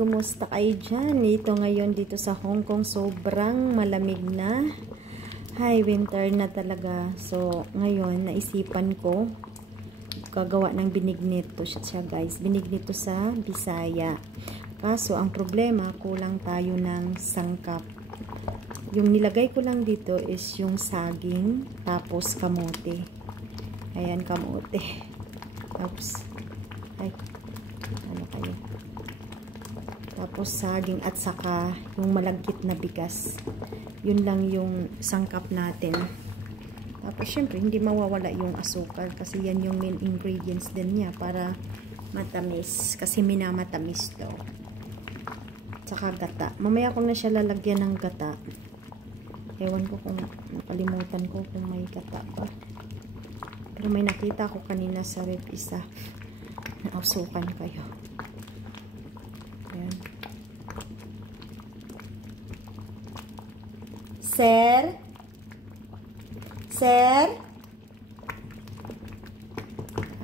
kumusta kayo dyan? Ito ngayon dito sa Hong Kong, sobrang malamig na. Hi, winter na talaga. So, ngayon, naisipan ko, gagawa ng binignit to siya guys. Binignit to sa Bisaya. Kaso, ang problema, kulang tayo ng sangkap. Yung nilagay ko lang dito is yung saging, tapos kamote. Ayan, kamote. Oops. Ay, ano kayo? Tapos saging at saka yung malagkit na bigas. Yun lang yung sangkap natin. Tapos syempre hindi mawawala yung asukal kasi yan yung main ingredients din niya para matamis. Kasi minamatamis to. Saka gata. Mamaya ko na siya lalagyan ng gata. Ewan ko kung nakalimutan ko kung may gata pa. Pero may nakita ko kanina sa ref isa. Nausukan kayo. Ayan. Sir? Sir?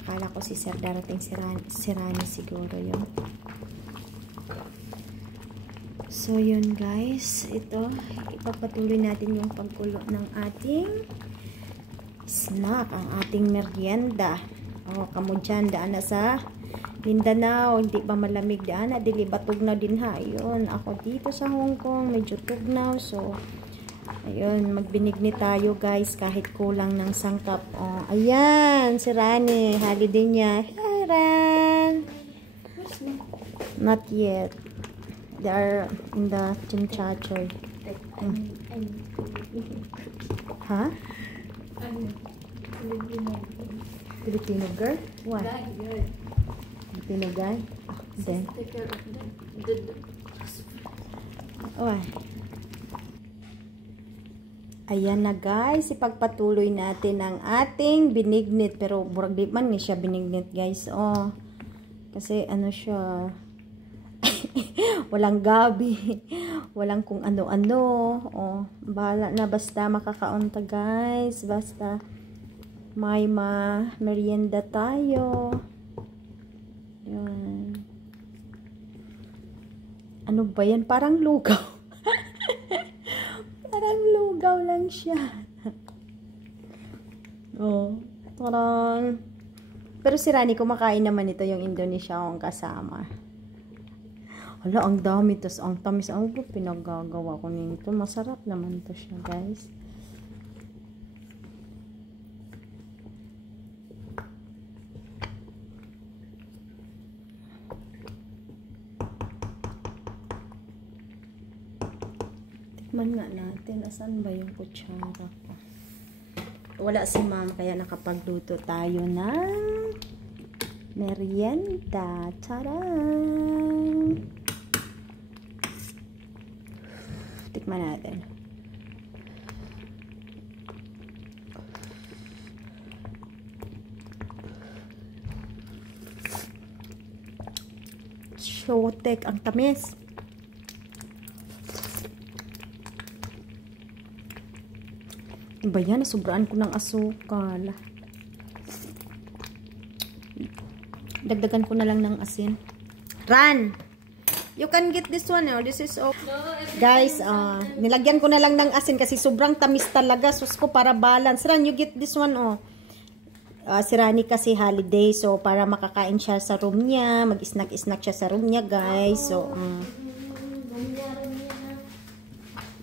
Akala ko si Sir darating, si Rani siguro yun. So yun guys, ito ipagpatuloy natin yung pagkulo ng ating snack, ang ating merienda. O, kamo dyan, daan na sa Mindanao, hindi pa malamig daan na, dili batog na din ha. Ayun, ako dito sa Hong Kong, medyo tugnaw. So, ayun, magbinigni tayo guys, kahit kulang ng sangkap. O, ayan, si Rani, holiday niya. Hi, Ran! Not yet. They are in the chinchachoy. Ha? Filipino girl? What? Filipino guy? Then? Oh. Ayan na guys, ipagpatuloy natin ang ating binignit. Pero burag di man ni siya binignit guys. Oh. Kasi ano siya, walang gabi, walang kung ano-ano. Oh, bahala na basta makakaunta guys. Basta may merienda tayo. Yan. Ano ba yan? Parang lugaw. Parang lugaw lang siya. Oh, parang. Pero si Rani kumakain naman ito, yung Indonesia akong kasama. Hala, ang dami. Tapos ang tamis. Ang pinagagawa ko nito. Masarap naman to siya guys. Tikman nga natin. Asan ba yung kutsara pa? Wala si ma'am. Kaya nakapagluto tayo ng merienda. Tadaan! Tikman natin. Shotek, ang tamis. Iba yan, nasubraan ko ng asukal. Dagdagan ko na lang ng asin. Ran! You can get this one. Oh. This is all. Guys, nilagyan ko na lang ng asin kasi sobrang tamis talaga. Sus ko para balance. Ran, you get this one. Oh. Si Rani kasi holiday. So, para makakain siya sa room niya. Mag-snack-snack siya sa room niya, guys. So,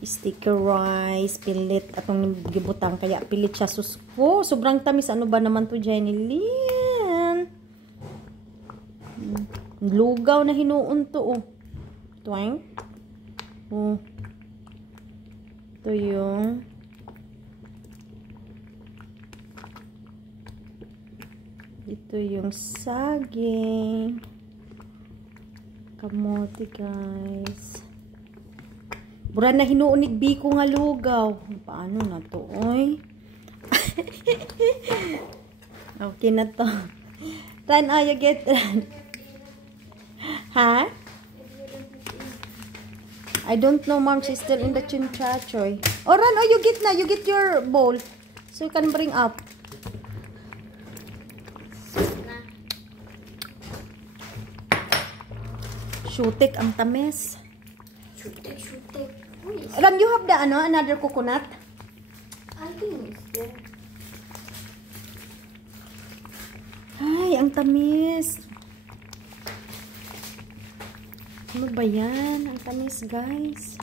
sticker rice, pilit. Atong gibutang. Kaya pilit siya. Sus ko, sobrang tamis. Ano ba naman to, Jenny Lynn? Lugaw na hinuon to, oh. Twang. Oh. Ito yung saging. Kamote, guys. Bura na hinuunig biko nga lugaw. Paano na to, oy? Okay na to. Ran, you get Ran. Ha? I don't know, mom. She's still in the chinchachoy. Oh, Ran, oh, you get na. You get your bowl. So, you can bring up. Shutik, ang tamis. Shutek, shutek. What is Ram, you have the another coconut? I think it's there. Ay, ang tamis. Ano ba yan? Ang tamis, guys.